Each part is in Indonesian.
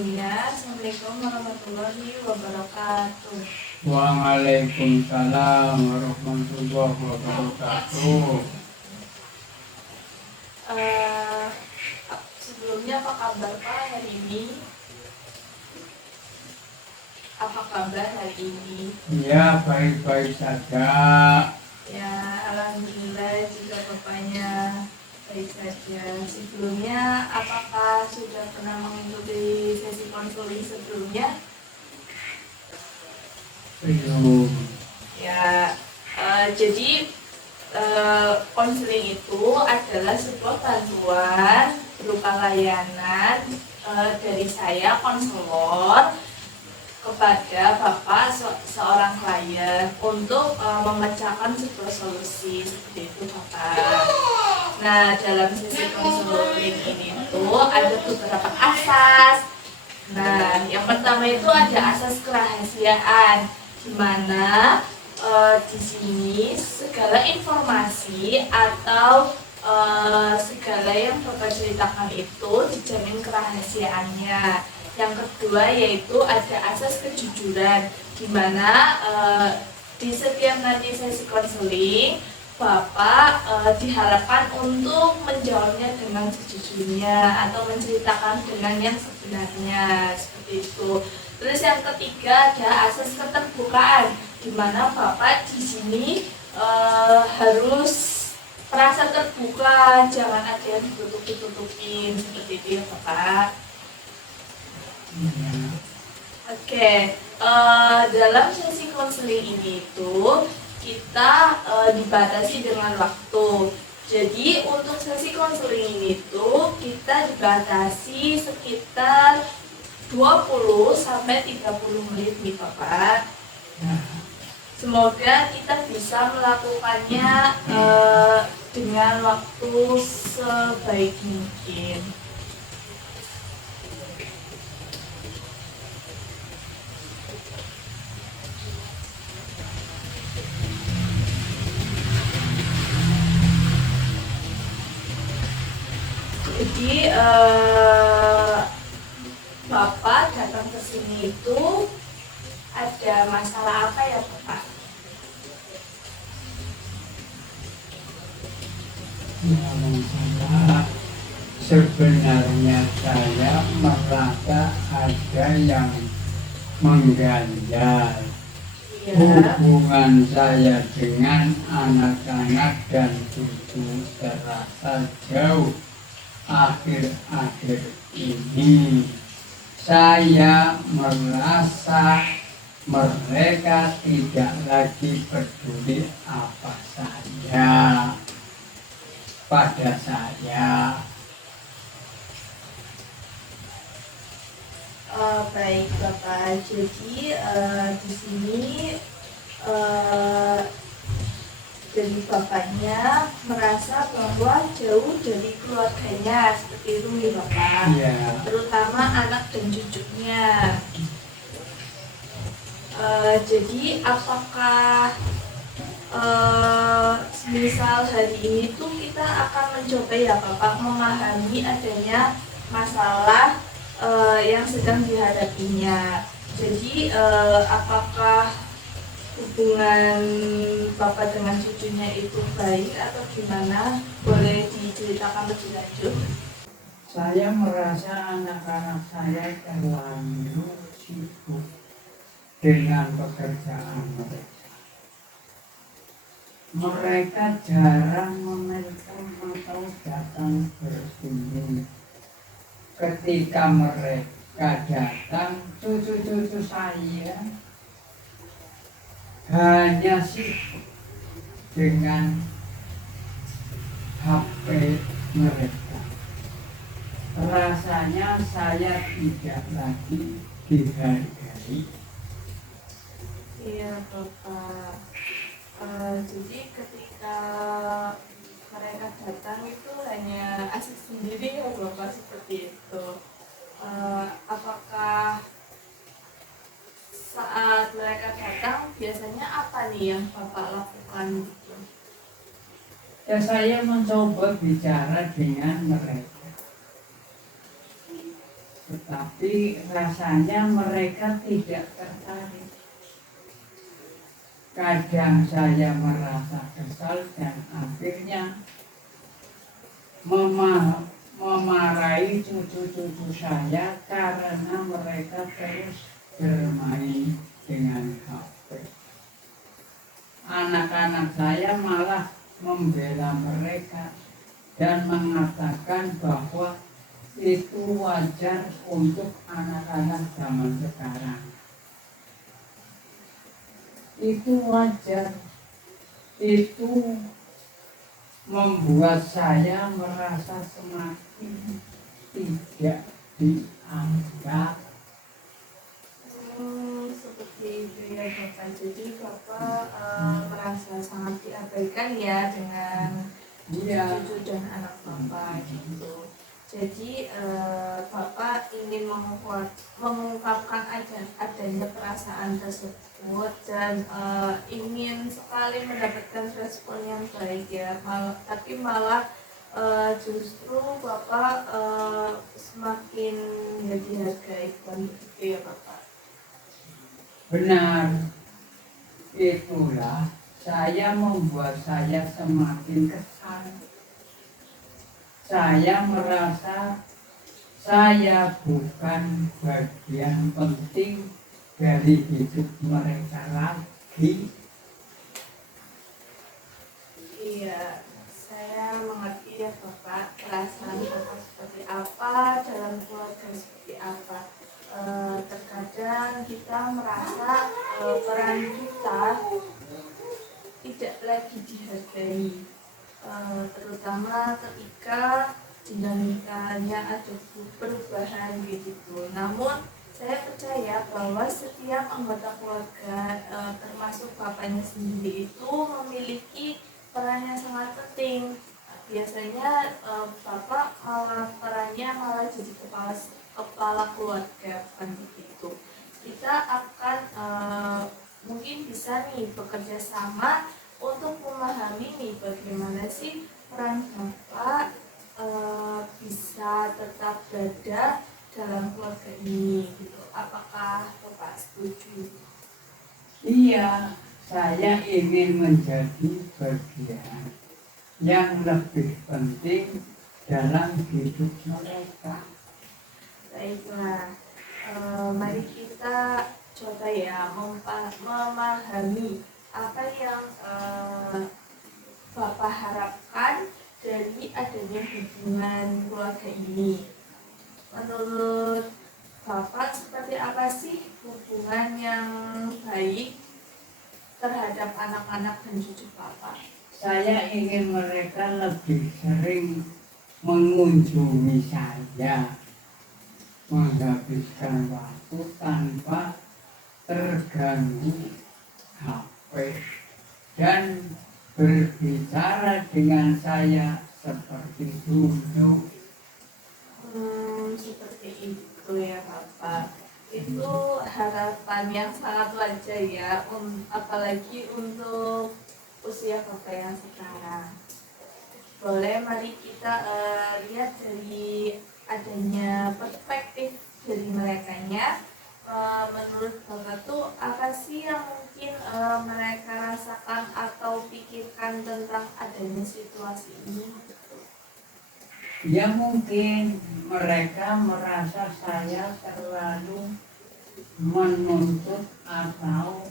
sebelumnya, Assalamualaikum warahmatullahi wabarakatuh. Waalaikumsalam warahmatullahi wabarakatuh. Sebelumnya apa kabar Pak hari ini? Apa kabar hari ini? Ya, baik-baik saja. Ya, alhamdulillah juga Bapaknya baik saja. Sebelumnya, apakah sudah pernah mengikuti sesi konseling sebelumnya? Belum. Ya, jadi konseling itu adalah sebuah bantuan berupa layanan dari saya konselor kepada Bapak seorang klien untuk memecahkan sebuah solusi seperti itu Bapak. Nah, dalam sesi konseling ini tuh ada beberapa asas. Nah, yang pertama itu ada asas kerahasiaan, di mana di sini segala informasi atau segala yang Bapak ceritakan itu dijamin kerahasiaannya. Yang kedua yaitu ada asas kejujuran, di mana di setiap nanti sesi konseling Bapak diharapkan untuk menjawabnya dengan sejujurnya atau menceritakan dengan yang sebenarnya seperti itu. Terus yang ketiga ada asas keterbukaan, di mana Bapak di sini harus merasa terbuka, jangan ada yang ditutup-tutupin seperti itu ya Bapak. Oke, dalam sesi konseling ini itu kita dibatasi dengan waktu. Jadi untuk sesi konseling ini tuh kita dibatasi sekitar 20 sampai 30 menit nih Bapak. Semoga kita bisa melakukannya dengan waktu sebaik mungkin. Jadi Bapak datang ke sini itu ada masalah apa ya Bapak? Ya, masalah sebenarnya saya merasa ada yang mengganjal hubungan saya dengan anak-anak dan cucu terasa jauh. Akhir-akhir ini saya merasa mereka tidak lagi peduli apa saja pada saya. Baik Bapak, jadi di sini dari Bapaknya merasa bahwa jauh dari keluarganya seperti itu nih Bapak, terutama anak dan cucunya. Jadi apakah misal hari ini tuh kita akan mencoba ya Bapak memahami adanya masalah yang sedang dihadapinya. Jadi apakah hubungan Bapak dengan cucunya itu baik atau gimana? Boleh diceritakan lebih lanjut? Saya merasa anak-anak saya terlalu sibuk dengan pekerjaan mereka. Mereka jarang menelpon atau datang berkunjung. Ketika mereka datang, cucu-cucu saya hanya sibuk dengan HP mereka. Rasanya saya tidak lagi dihargai. Iya Bapak. Jadi ketika mereka datang itu hanya asik sendiri ya Bapak seperti itu. Apakah saat mereka datang biasanya apa nih yang Bapak lakukan gitu? Ya, saya mencoba bicara dengan mereka. tetapi rasanya mereka tidak tertarik. Kadang saya merasa kesal dan akhirnya memarahi cucu-cucu saya karena mereka terus bermain dengan HP. Anak-anak saya malah membela mereka dan mengatakan bahwa itu wajar untuk anak-anak zaman sekarang. Itu wajar. Itu membuat saya merasa semakin tidak dianggap. Seperti itu ya Bapak. Jadi Bapak merasa sangat diabaikan ya dengan cucu dan anak Bapak gitu. Jadi Bapak ingin mengungkapkan adanya perasaan tersebut dan ingin sekali mendapatkan respon yang baik ya. Tapi malah justru Bapak semakin nggak dihargai, bukan begitu ya Bapak? Benar, itulah membuat saya semakin kesal. Saya merasa saya bukan bagian penting dari hidup mereka lagi. Iya, saya mengerti ya Bapak, perasaan Bapak seperti apa, dalam keluarga seperti apa. Terkadang kita merasa peran kita tidak lagi dihargai, terutama ketika dinamikanya ada perubahan gitu. Namun saya percaya bahwa setiap anggota keluarga, termasuk bapaknya sendiri itu memiliki peran yang sangat penting. Biasanya bapak perannya malah jadi kepala keluarga, bukan begitu. Kita akan mungkin bisa nih bekerja sama untuk memahami nih bagaimana sih peran bapak bisa tetap berada dalam keluarga ini gitu. Apakah Bapak setuju? Iya, saya ingin menjadi bagian yang lebih penting dalam hidup mereka. Baiklah, mari kita coba ya memahami apa yang Bapak harapkan dari adanya hubungan keluarga ini. Menurut Bapak seperti apa sih hubungan yang baik terhadap anak-anak dan cucu Bapak? Saya ingin mereka lebih sering mengunjungi saya, menghabiskan waktu tanpa terganggu HP dan berbicara dengan saya seperti dulu. Seperti itu ya Bapak. Itu harapan yang sangat wajar ya, apalagi untuk usia Bapak yang sekarang. Boleh mari kita lihat dari adanya perspektif dari merekanya. Menurut Bapak tuh apa sih yang mungkin mereka rasakan atau pikirkan tentang adanya situasi ini? Ya mungkin mereka merasa saya terlalu menuntut atau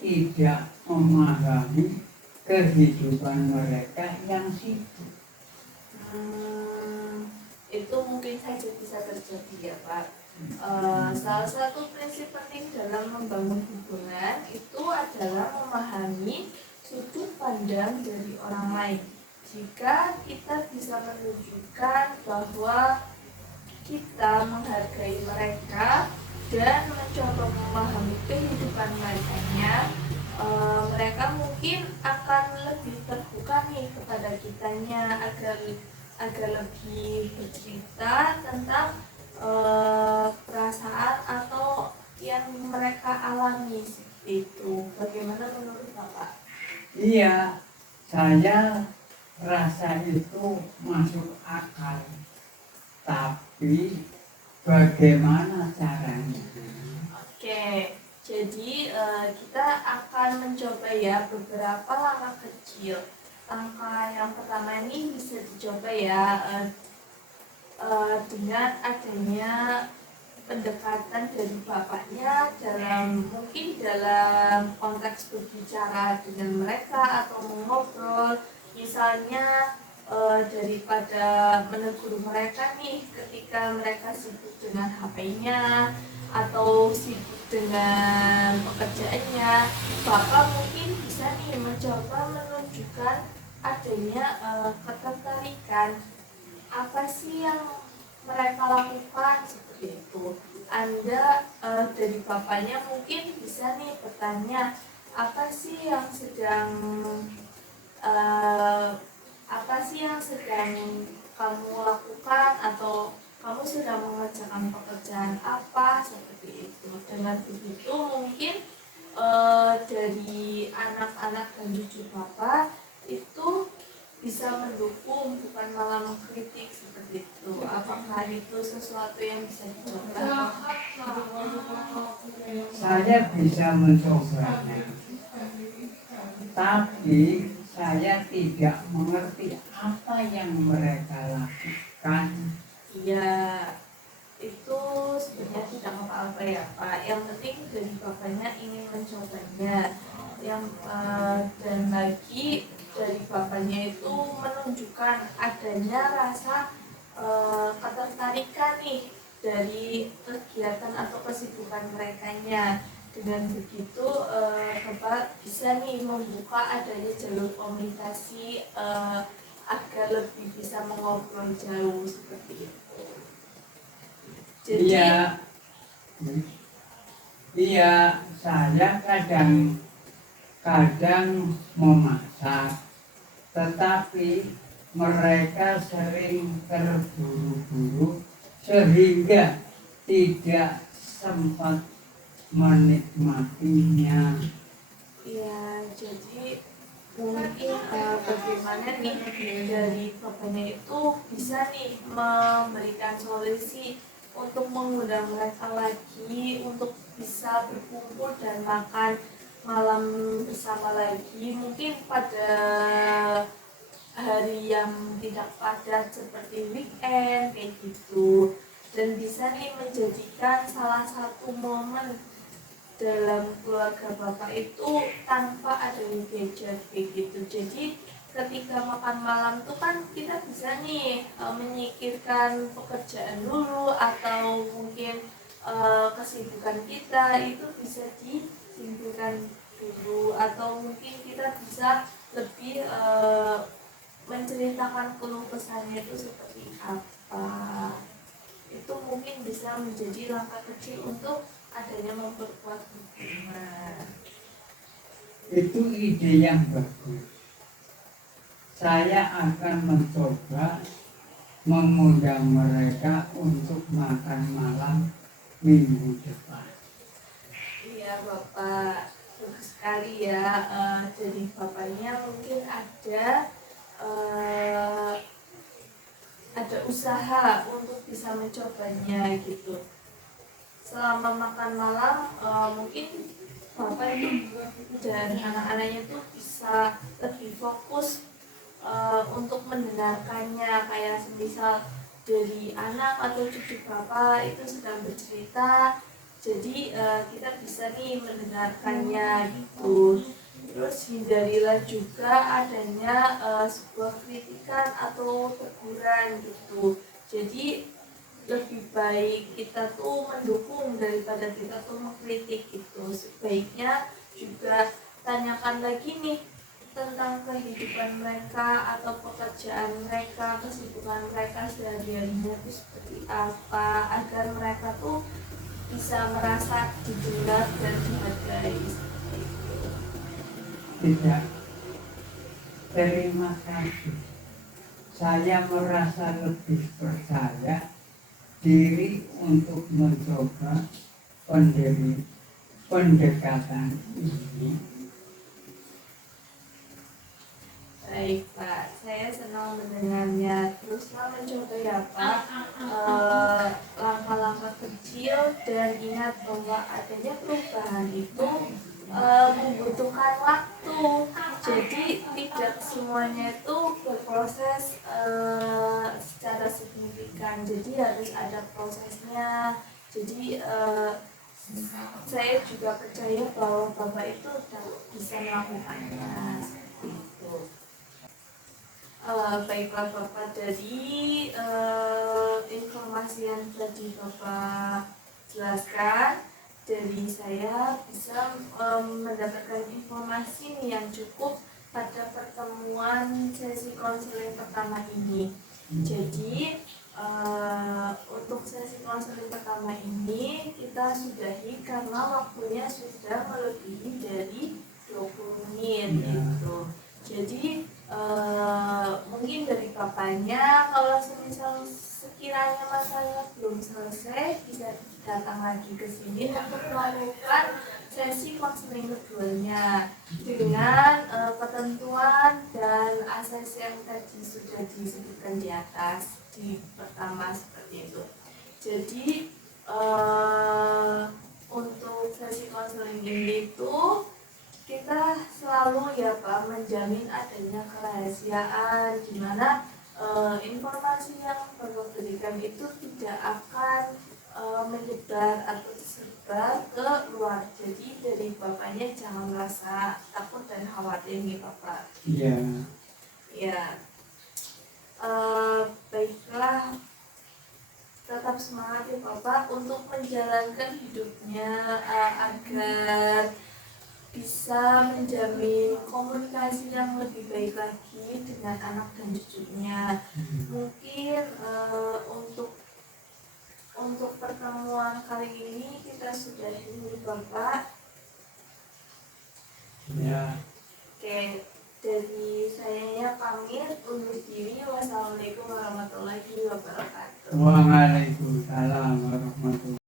tidak memahami kehidupan mereka yang sibuk. Itu mungkin saja bisa terjadi ya Pak. Salah satu prinsip penting dalam membangun hubungan itu adalah memahami sudut pandang dari orang lain. Jika kita bisa menunjukkan bahwa kita menghargai mereka dan mencoba memahami kehidupan mereka mungkin akan lebih terbuka nih kepada kitanya agar lebih bercerita tentang perasaan atau yang mereka alami seperti itu. Bagaimana menurut Bapak? Iya, saya rasa itu masuk akal, tapi bagaimana caranya? Oke, jadi kita akan mencoba ya beberapa langkah kecil. Langkah yang pertama ini bisa dicoba ya dengan adanya pendekatan dari bapaknya mungkin dalam konteks berbicara dengan mereka atau mengobrol, misalnya daripada menegur mereka nih ketika mereka sibuk dengan HP-nya atau sibuk dengan pekerjaannya, bapak mungkin bisa nih mencoba menunjukkan adanya ketertarikan apa sih yang mereka lakukan seperti itu. Anda dari bapaknya mungkin bisa nih bertanya apa sih yang sedang eh, apa sih yang sedang kamu lakukan atau kamu sedang mengerjakan pekerjaan apa seperti itu. Dengan begitu mungkin dari anak-anak dan cucu bapak itu bisa mendukung bukan malah mengkritik seperti itu. Apakah itu sesuatu yang bisa dicoba? Saya bisa mencobanya, tapi saya tidak mengerti apa yang mereka lakukan. Iya, itu sebenarnya tidak apa-apa ya Pak. Yang penting dari bapaknya ingin mencobanya. Dan lagi dari bapaknya itu menunjukkan adanya rasa ketertarikan nih dari kegiatan atau kesibukan merekanya. Dengan begitu Bapak bisa nih membuka adanya jalur komunikasi agar lebih bisa mengobrol jauh seperti itu. Jadi, iya, saya kadang memasak, tetapi mereka sering terburu-buru sehingga tidak sempat menikmatinya. ya jadi mungkin bagaimana nih dari bapaknya itu bisa nih memberikan solusi untuk mengundang mereka lagi untuk bisa berkumpul dan makan malam bersama lagi mungkin pada hari yang tidak padat seperti weekend kayak gitu, dan bisa nih menjadikan salah satu momen dalam keluarga bapak itu tanpa adanya gadget kayak gitu. Jadi ketika makan malam tuh kan kita bisa nih menyikirkan pekerjaan dulu atau mungkin kesibukan kita itu bisa disingkirkan dulu, atau mungkin kita bisa lebih menceritakan keluh kesahnya itu seperti apa. Itu mungkin bisa menjadi langkah kecil untuk adanya memperkuat hubungan. Itu ide yang bagus. Saya akan mencoba mengundang mereka untuk makan malam minggu depan. Iya Bapak, bagus sekali ya. Jadi bapaknya mungkin eh, ada usaha untuk bisa mencobanya gitu. Selama makan malam mungkin bapak itu dan anak-anaknya itu bisa lebih fokus untuk mendengarkannya, kayak semisal dari anak atau cucu bapak itu sedang bercerita, jadi kita bisa nih mendengarkannya gitu. Terus hindarilah juga adanya sebuah kritikan atau teguran gitu. Jadi lebih baik kita tuh mendukung daripada kita tuh mengkritik gitu. Sebaiknya juga tanyakan lagi nih tentang kehidupan mereka atau pekerjaan mereka, kesibukan mereka sehari-harinya itu seperti apa, agar mereka tuh bisa merasa didengar dan dihargai. Tidak, terima kasih. Saya merasa lebih percaya diri untuk mencoba pendekatan ini. Baik Pak, saya senang mendengarnya. Teruslah mencoba ya Pak langkah-langkah dan ingat bahwa adanya perubahan itu membutuhkan waktu. Jadi tidak semuanya itu berproses secara signifikan. Jadi harus ada prosesnya. Jadi saya juga percaya bahwa Bapak itu bisa melakukannya seperti itu. Baiklah Bapak, dari informasi yang tadi Bapak jelaskan, dari saya bisa mendapatkan informasi nih yang cukup pada pertemuan sesi konseling pertama ini. Jadi untuk sesi konseling pertama ini kita sudahi karena waktunya sudah melebihi dari 20 menit gitu. Jadi mungkin dari bapaknya kalau semisal sekiranya masalahnya belum selesai bisa datang lagi ke sini untuk melakukan sesi konseling keduanya dengan ketentuan dan asas yang tadi sudah disebutkan di atas di pertama seperti itu. Jadi untuk sesi konseling ini itu kita selalu ya Pak menjamin adanya kerahasiaan di mana informasi yang Bapak berikan itu tidak akan menyebar atau tersebar ke luar. Jadi dari Bapaknya jangan merasa takut dan khawatir nih Bapak. Iya. Ya, baiklah, tetap semangat ya Bapak untuk menjalankan hidupnya agar bisa menjamin komunikasi yang lebih baik lagi dengan anak dan cucunya. Mungkin untuk pertemuan kali ini kita sudah ini Bapak. Ya. Oke, dari sayanya pamit undur diri. Wassalamualaikum warahmatullahi wabarakatuh. Waalaikumsalam warahmatullahi